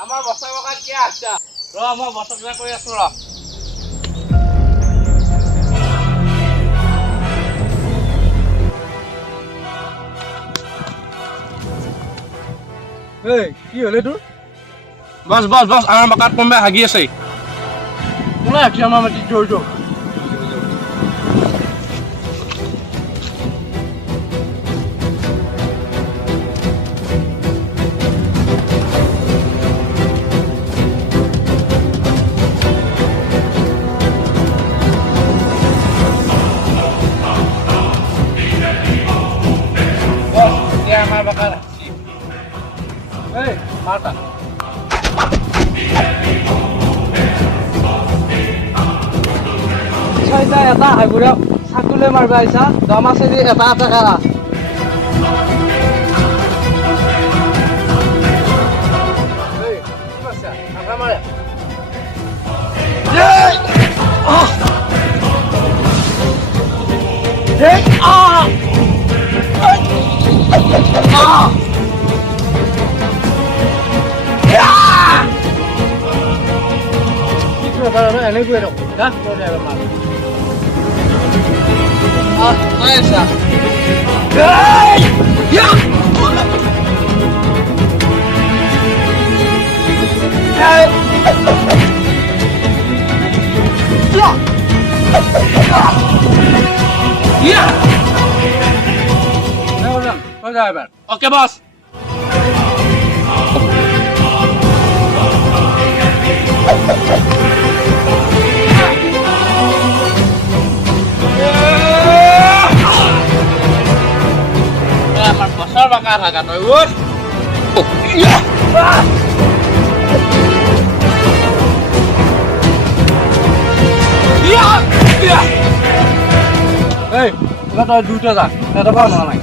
আমাৰ বছৰ বগাত কি আছে মই বছৰ কৰি আছো কি হলে তোৰ বছ আমাৰ বাকাত কোনোবাই হাগি আছে কোনে ৰাখি আমাৰ মাটিত ধৰিছ আমাৰ বাকাত মাতা ছয়টা এটা হাগুৰা চাকুলে মাৰিব আহিছা দম আছে যে এটা এটা কাৰা এনেকৈ ওকে বস আমাৰ বছৰ বাঁকা থাকা নয় তই দুইটা যা এটা পাও নাই